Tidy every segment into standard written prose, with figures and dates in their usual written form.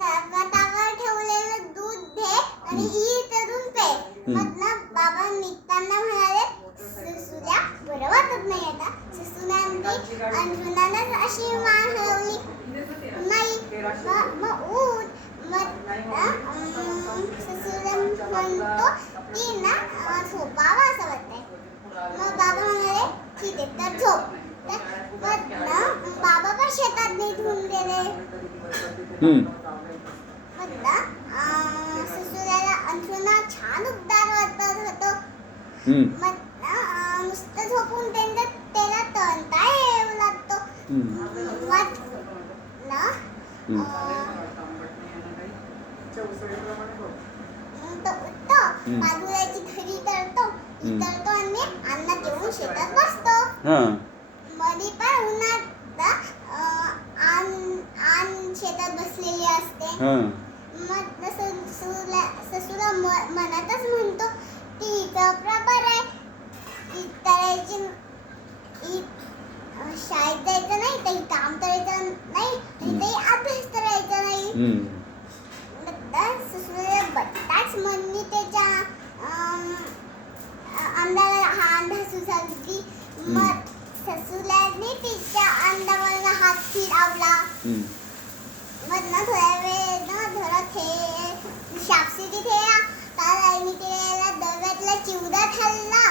ताटावर ठेवलेलं दूध घे आणि ही तरून पे. मग ना बाबा निघताना म्हणाले, ससूल्या बरं वाटत नाही आता. ससूल्याने अंथरुणालाच अशी मान हलवली. नाही मग उठ. ससूल्या म्हणतो की ना झोपावं असं वाटतंय. मग बाबा म्हणाले ठीक आहे तर झोप. मग ना बाबा पण शेतात निघून गेले. मग ना ससूल्याला अंथरुणात छान उबदार वाटत होतं. मग ना नुसतं झोपून त्याला तणता येऊ लागतो. मग ना तो उठतो, बाजूलाची घडी करतो आणि अन्नात येऊन शेतात बसतो. मधी पण उन्हात आण शेतात बसलेली असते. मग ससूला मनातच म्हणतो की इथं प्रकार आहे. शाळेत जायचं नाही, काही काम करायचं नाही, काही अभ्यास करायचा नाही. ससूला बट्टाच म्हणली त्याच्या अंधाला सुचली. मग ससूल्याने तिच्या अंगावर हात फिरवला. मग ना थोड्या वेळ ना घरात शापसिटी खेळला. काल आईने केलेला डब्यातला चिवडा खाल्ला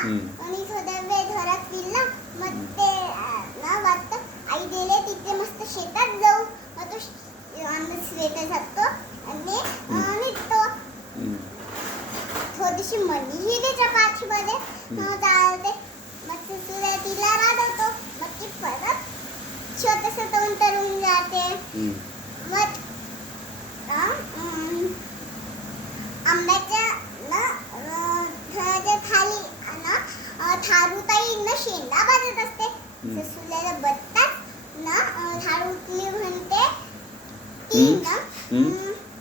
आणि थोड्या वेळ घरात फिरला. मग ते ना वाटतं आई गेले तिथे मस्त शेतात जाऊ. मग तो स्वेटर घालतो आणि निघतो. थोडीशी मनीही त्याच्या पाठीमध्ये चालते. मग ससूल्या तिला रागवतो. मग ती परत छोटंसं तोंड करून जाते. मग आंब्याच्या घराच्या खाली थारुताई न शेंगा भाजत असते. ससूल्याला बघताच ना थारुताई म्हणते की ना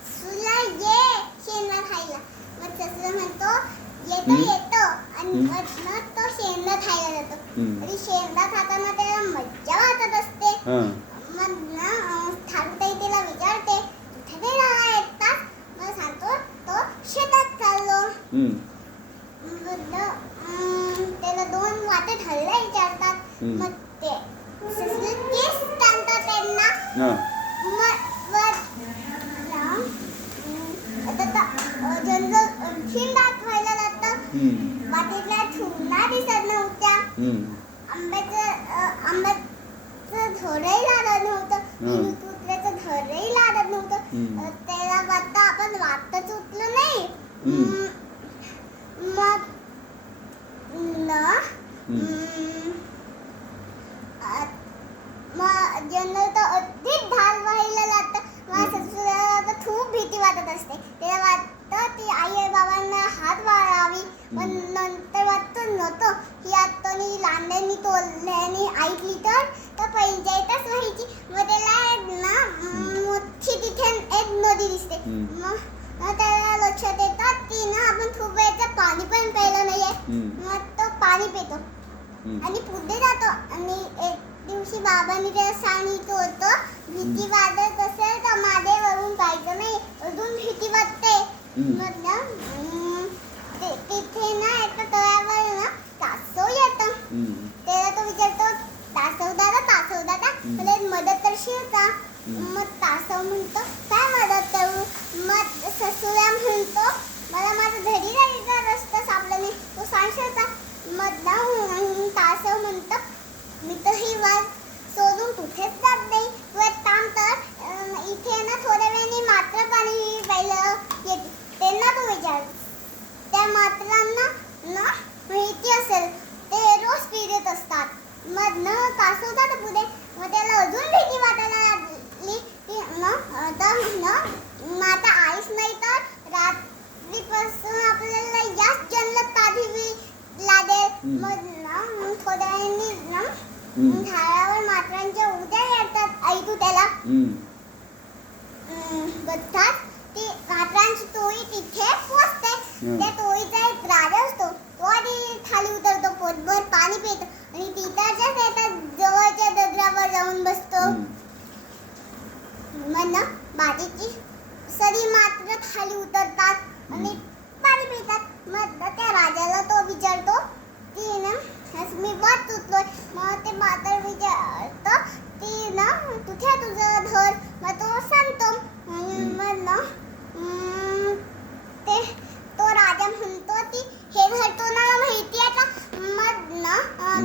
सुला ये शेंगा खायला. मग ससूला म्हणतो येतो आणि मग तो शेंगा खायला जातो. आणि शेंगा खाताना त्याला मज्जा वाटत असते. मग ना थारुताई त्याला विचारते कुठे गेला एकटाच. मग सांगतो तो शेतात चाललो. त्याला दोन वाटे हल्ला विचारतात. मग ते ससूला केस टाकतात त्यांना. जंगल आणखीन दाखवायला जातं. वाटेतल्या चुना दिसत नव्हत्या. आंब्याचं झाडही लागत नव्हतं. कुत्र्याचं घरही लागत नव्हतं. त्याला वाटतं आपण वाटतं चुकलो नाही. मग जंगल तर अगदीच ढाल व्हायला लागतं. ससूला खूप भीती वाटत असते. त्याला वाटतं ती आई बाबांना हात वाढावी. पण नंतर वाटतं नव्हतं ही आत्तानी लांड्यांनी तोडल्याने ऐकली तर पंचायतच व्हायची. मग त्याला ना मोठी तिथे एक नदी दिसते. मग त्याला लक्षात येतं की ना आपण खूप वेळचं पाणी पण प्यायलं नाहीये. मग तो पाणी पितो आणि पुढे जातो. आणि एक दिवशी बाबांनी त्याला सांगितलं होतं भीती वाटत असेल तर मादेवरून जायचं नाही, अजून भीती वाटते. मग ना तिथे ना एका तळ्यावर ना कासव येतं. त्याला तो विचारतो तासव दादा मला मदत करशील का. मग तासव म्हणतो काय मदत करू. मग ससूल्या म्हणतो मला माझं घरी जायचा रस्ता सापडला नाही, तो सांगशील का. मग ना तासव म्हणतो मी तर ही वाट सोडून कुठेच जात नाही. तू एक काम कर इथे ना थोड्या वेळाने मात्र पाणी प्यायला येते त्यांना तू विचार. त्या मात्रांना ना माहिती असेल ते रोज पित असतात. मग न तासव जातो पुढे. मग त्याला अजून भीती वाटायला लागली की आता आईच नाही तर रात्रीपासून आपल्याला याच जन्नत आधी लागेल. मग ना थोड्या वेळाने ना झाडावर मात्रांच्या उद्या येतात. ऐकू त्याला बघतात ती मात्रांची टोळी तिथे पोचते. त्या टोळीचा एक राजा असतो. तो आधी खाली उतरतो, पोटभर पाणी पितो आणि तिथाच्या शेतात जवळच्या दगडावर जाऊन बसतो. आजीची सरी मात्र खाली उतरतात आणि पाणी पितात. मग त्या राजाला तो विचारतो की ना मी वाट चुकलोय. मग ते म्हातारं विचारतं की ना कुठे तुझं घर. मग तो सांगतो. मग ना ते तो राजा म्हणतो की हे घर कोणाला माहिती आहे का. मग ना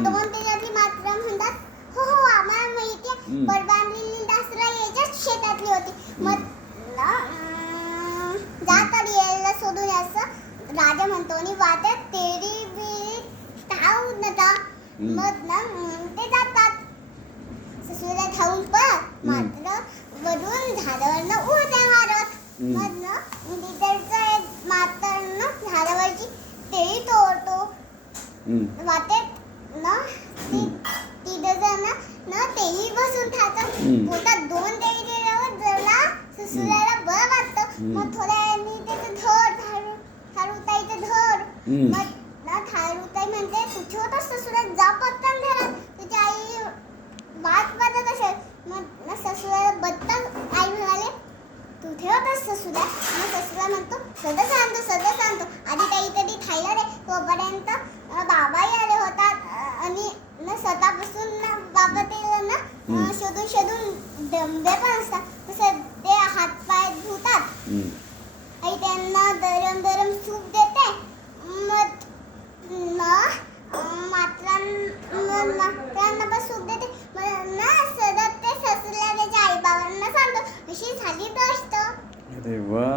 दोन त्याच्यातली मात्र म्हणतात हो हो आम्हाला माहिती आहे. बडबांधलेली दासरा याच्याच शेतातली होती. मग ना जा तर यायला सोडून असं राजा म्हणतो आणि वाटत तेरी बिरी धाव नका. मग ना ते जातात. ससुरा धावून पळत मात्र वरून झाडावरनं उड्या मारत. मग ना तिकडचा एक म्हातारा झाडावरची तेही तोडतो. वाटेत ना तिघ जण ना तेही बसून थांबतात. पोटात दोन तेही गेल्यावर जरा ससुराला बरं वाटतं. मग थोड्या वेळाने त्याचं धड थारुताईचं धड. मग ना थारुताई म्हणते कुठे होतास ससुरा जा पटकन घरात तुझी आई वाट बघत असेल. मग ना ससुराला बघतात आई म्हणाले कुठे होतास ससुरा. मग ससुरा म्हणतो सगळं सांगतो आधी काहीतरी खायला दे. तोपर्यंत बाबाही आले होतात आणि ना स्वतःपासून ना बाबा ते ना शोधून दमले पण असतात. तसं ते हातपाय धुतात. आई त्यांना गरम सूप देते. मग ना मात्रांना पण सूप देते. मग ना सतत ते ससुराला त्याच्या आई बाबांना सांगतो अशी झाली गोष्ट. अरे वा.